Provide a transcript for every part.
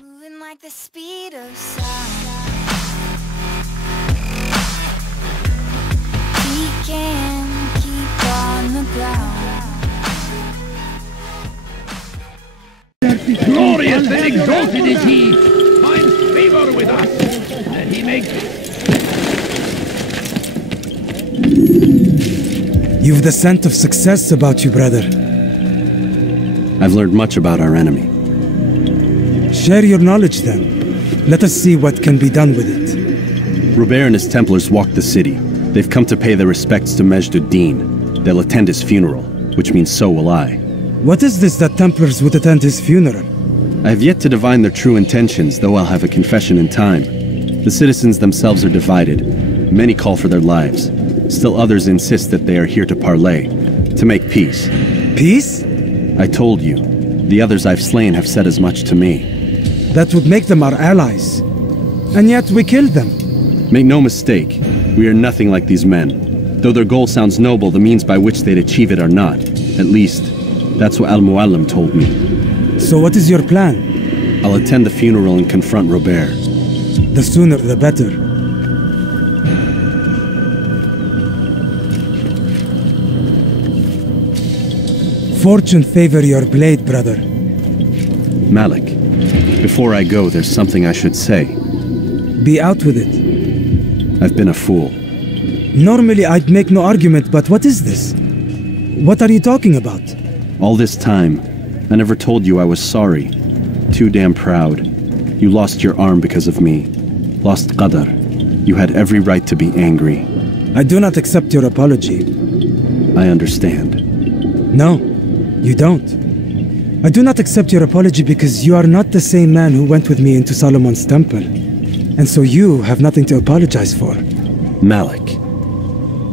Moving like the speed of sound. He can keep on the ground. Glorious and exalted is he, finds favor with us, and he makes... You've the scent of success about you, brother. I've learned much about our enemy. Share your knowledge then. Let us see what can be done with it. Roberd and his Templars walked the city. They've come to pay their respects to Majd ad-Din. They'll attend his funeral, which means so will I. What is this that Templars would attend his funeral? I have yet to divine their true intentions, though I'll have a confession in time. The citizens themselves are divided. Many call for their lives. Still others insist that they are here to parley, to make peace. Peace? I told you. The others I've slain have said as much to me. That would make them our allies. And yet we killed them. Make no mistake, we are nothing like these men. Though their goal sounds noble, the means by which they'd achieve it are not. At least, that's what Al-Muallim told me. So what is your plan? I'll attend the funeral and confront Roberd. The sooner the better. Fortune favor your blade, brother. Malik, before I go, there's something I should say. Be out with it. I've been a fool. Normally I'd make no argument, but what is this? What are you talking about? All this time, I never told you I was sorry. Too damn proud. You lost your arm because of me. Lost Qadar. You had every right to be angry. I do not accept your apology. I understand. No, you don't. I do not accept your apology because you are not the same man who went with me into Solomon's temple. And so you have nothing to apologize for. Malik.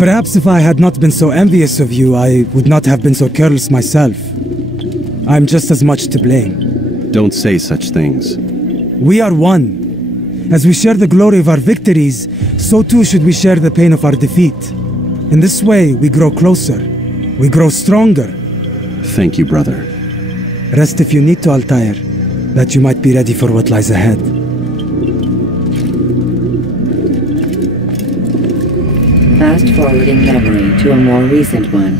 Perhaps if I had not been so envious of you, I would not have been so careless myself. I'm just as much to blame. Don't say such things. We are one. As we share the glory of our victories, so too should we share the pain of our defeat. In this way, we grow closer. We grow stronger. Thank you, brother. Rest if you need to, Altair, that you might be ready for what lies ahead. Fast forwarding memory to a more recent one.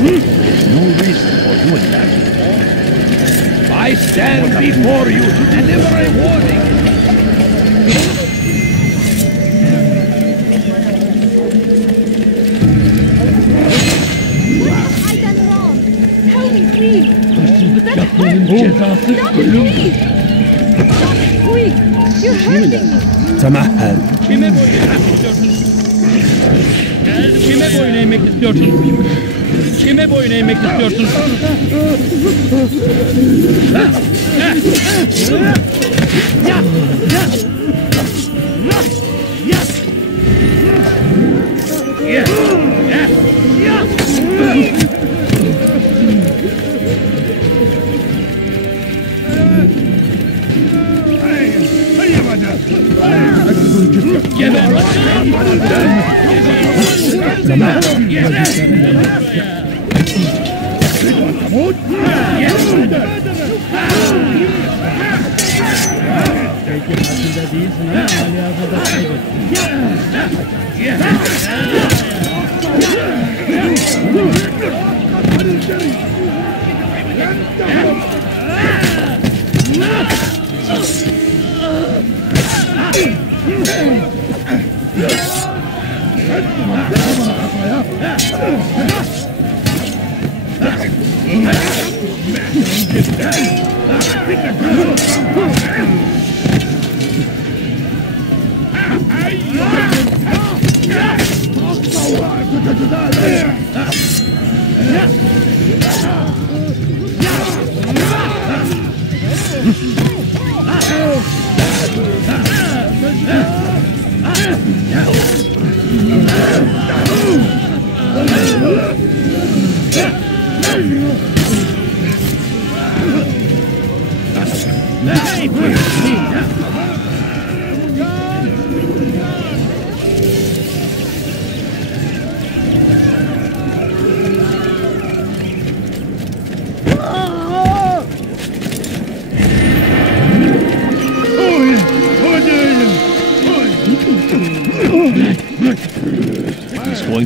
No reason for doing that. I stand before you to deliver a warning. I done wrong. Help me, please. That hurts. Stop it, please. Stop it, quick. You're hurting me. تمهل. Kime boyun eğmek istiyorsun? Kime boyun eğmek istiyorsun?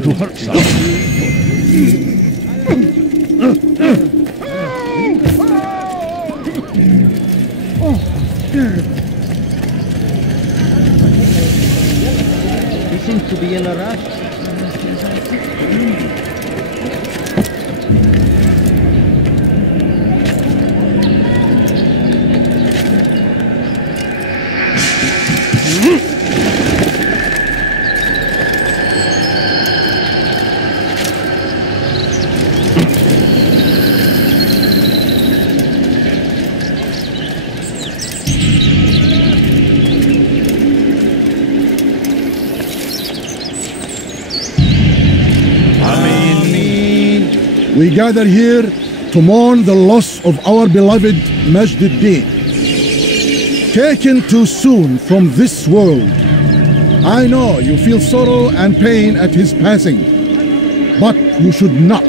to hurt someone. He seems to be in a rush. We gather here to mourn the loss of our beloved Majd-ud-Din, taken too soon from this world. I know you feel sorrow and pain at his passing, but you should not.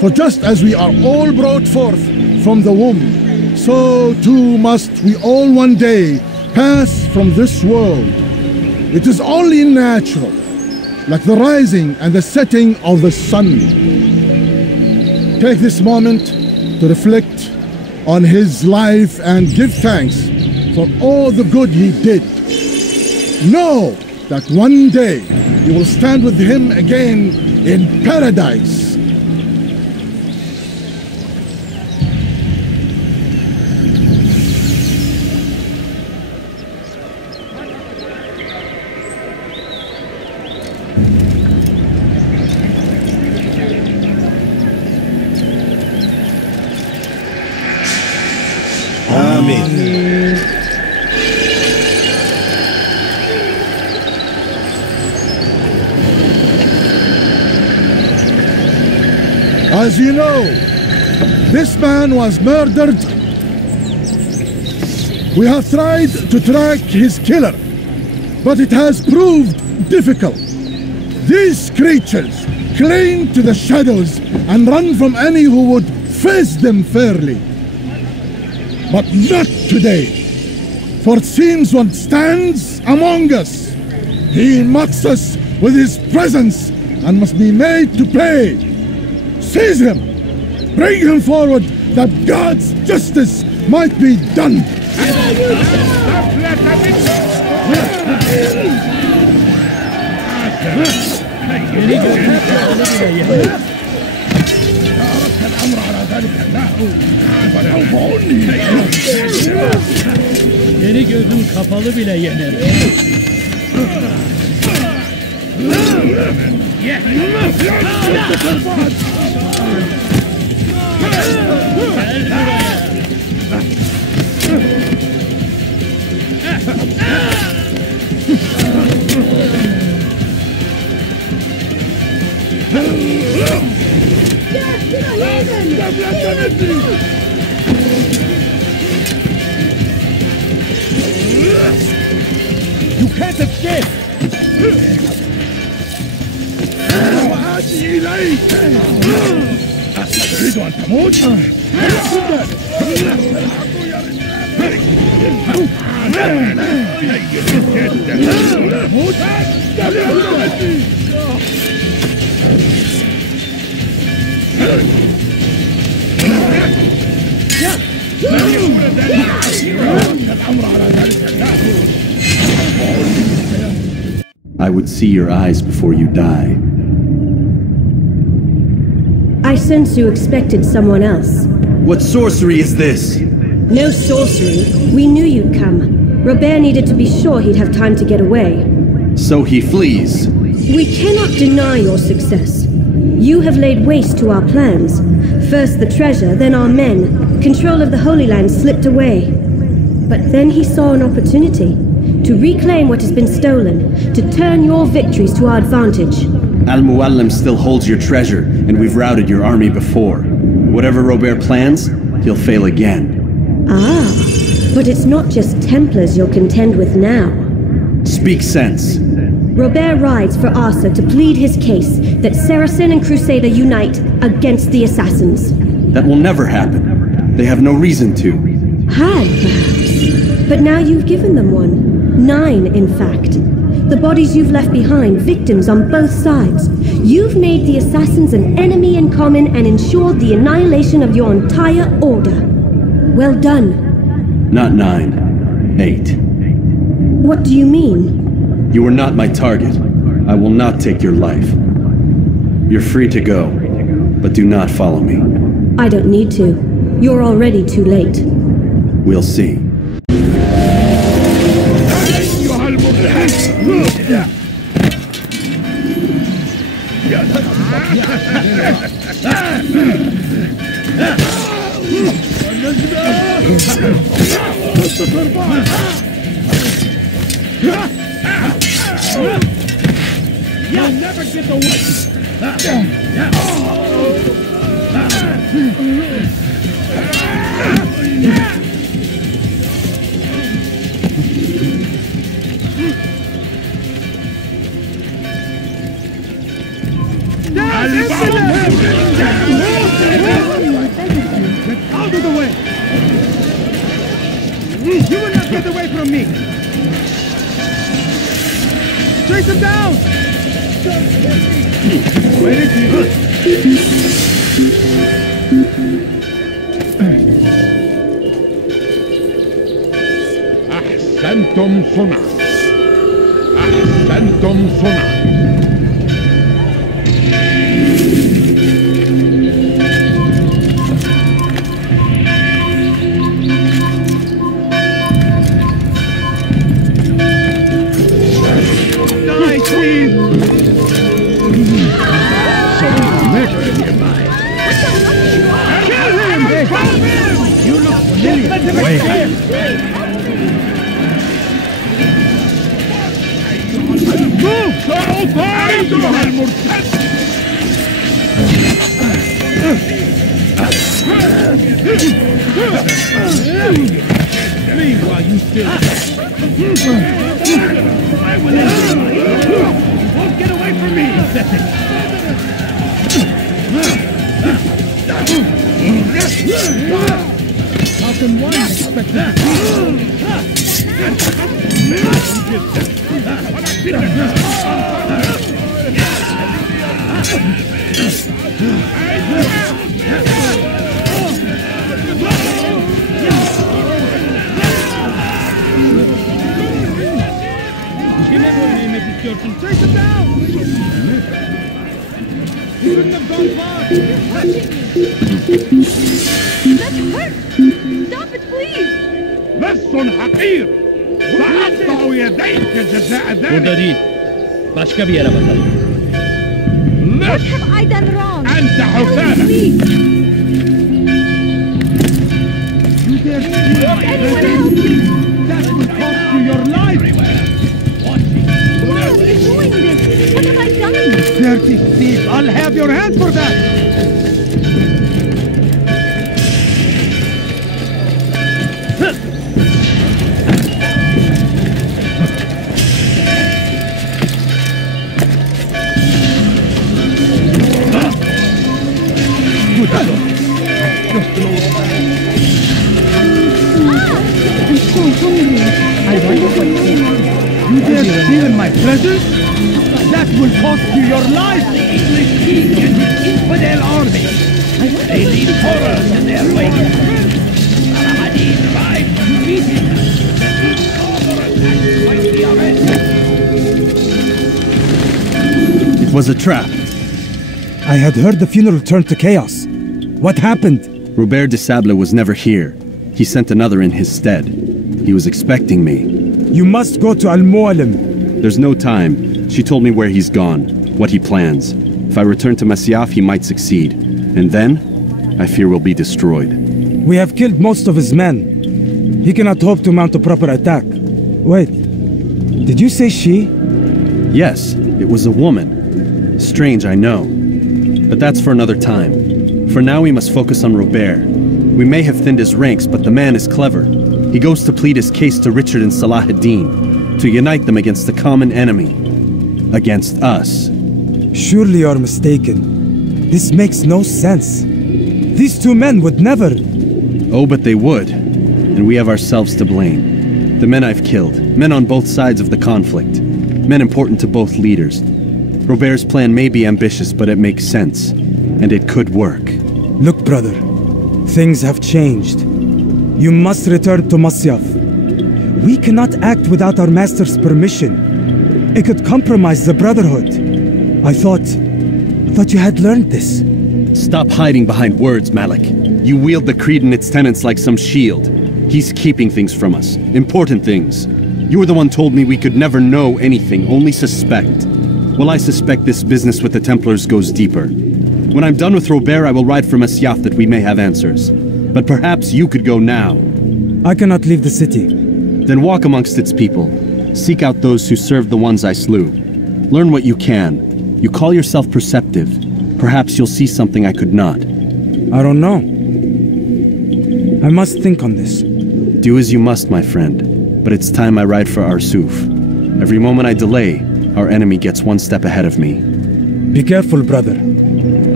For just as we are all brought forth from the womb, so too must we all one day pass from this world. It is only natural, like the rising and the setting of the sun. Take this moment to reflect on his life and give thanks for all the good he did. Know that one day you will stand with him again in paradise. As you know, this man was murdered. We have tried to track his killer, but it has proved difficult. These creatures cling to the shadows and run from any who would face them fairly. But not today, for it seems one stands among us. He mocks us with his presence and must be made to pay. Seize him! Bring him forward that God's justice might be done! Yeni gözüm kapalı bile yener. You can't escape! تريد أن تموت؟ I would see your eyes before you die. I sense you expected someone else. What sorcery is this? No sorcery. We knew you'd come. Robert needed to be sure he'd have time to get away. So he flees. We cannot deny your success. You have laid waste to our plans. First the treasure, then our men. Control of the Holy Land slipped away. But then he saw an opportunity to reclaim what has been stolen, to turn your victories to our advantage. Al-Muallim still holds your treasure, and we've routed your army before. Whatever Robert plans, he'll fail again. Ah, but it's not just Templars you'll contend with now. Speak sense. Robert rides for Asa to plead his case that Saracen and Crusader unite against the assassins. That will never happen. They have no reason to. Had, perhaps. But now you've given them one. 9, in fact. The bodies you've left behind, victims on both sides. You've made the assassins an enemy in common and ensured the annihilation of your entire order. Well done. Not 9, 8. What do you mean? You are not my target. I will not take your life. You're free to go, but do not follow me. I don't need to. You're already too late. We'll see. You'll never get away! Out of the way! You will not get away from me! Chase him down! Where is he? أحسنتم صنع أحسنتم صنع Leave while you still. I will end you. You won't get away from me. How can one expect that? Chase him down! You shouldn't have gone far! That hurts! Stop it, please! لص حقير سأقطع يديك جزاء ذلك Buradayım. Başka bir yere bakalım. What have I done wrong? أنت حسام Please! You dare steal Look, my anyone treasure? else! That will cost you your life! Why are you doing this? What have I done? Dirty thief! I'll have your hand for that! I'm so hungry. I wonder what's going on. You dare steal my treasures? That will cost you your life! The English king and his infidel army! They leave horrors in their wake! Saladin arrived to meet him! It was a trap. I had heard the funeral turned to chaos. What happened? Roberd de Sable was never here. He sent another in his stead. He was expecting me. You must go to Al-Mu'alim. There's no time. She told me where he's gone, what he plans. If I return to Masyaf, he might succeed. And then, I fear we'll be destroyed. We have killed most of his men. He cannot hope to mount a proper attack. Wait, did you say she? Yes, it was a woman. Strange, I know. But that's for another time. For now, we must focus on Roberd. We may have thinned his ranks, but the man is clever. He goes to plead his case to Richard and Salah ad-Din, to unite them against the common enemy. Against us. Surely you're mistaken. This makes no sense. These two men would never. Oh, but they would. And we have ourselves to blame. The men I've killed, men on both sides of the conflict, men important to both leaders. Robert's plan may be ambitious, but it makes sense. And it could work. Look, brother. Things have changed. You must return to Masyaf. We cannot act without our master's permission. It could compromise the Brotherhood. I thought you had learned this. Stop hiding behind words, Malik. You wield the creed and its tenets like some shield. He's keeping things from us. Important things. You were the one told me we could never know anything, only suspect. Well, I suspect this business with the Templars goes deeper. When I'm done with Robert, I will ride for Masyaf that we may have answers. But perhaps you could go now. I cannot leave the city. Then walk amongst its people. Seek out those who served the ones I slew. Learn what you can. You call yourself perceptive. Perhaps you'll see something I could not. I don't know. I must think on this. Do as you must, my friend. But it's time I ride for Arsuf. Every moment I delay, our enemy gets one step ahead of me. Be careful, brother.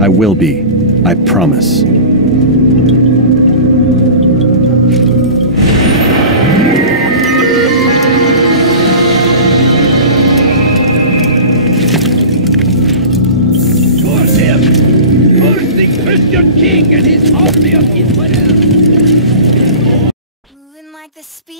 I will be. I promise. Towards him! Towards the Christian king and his army of infidels! Moving like the speed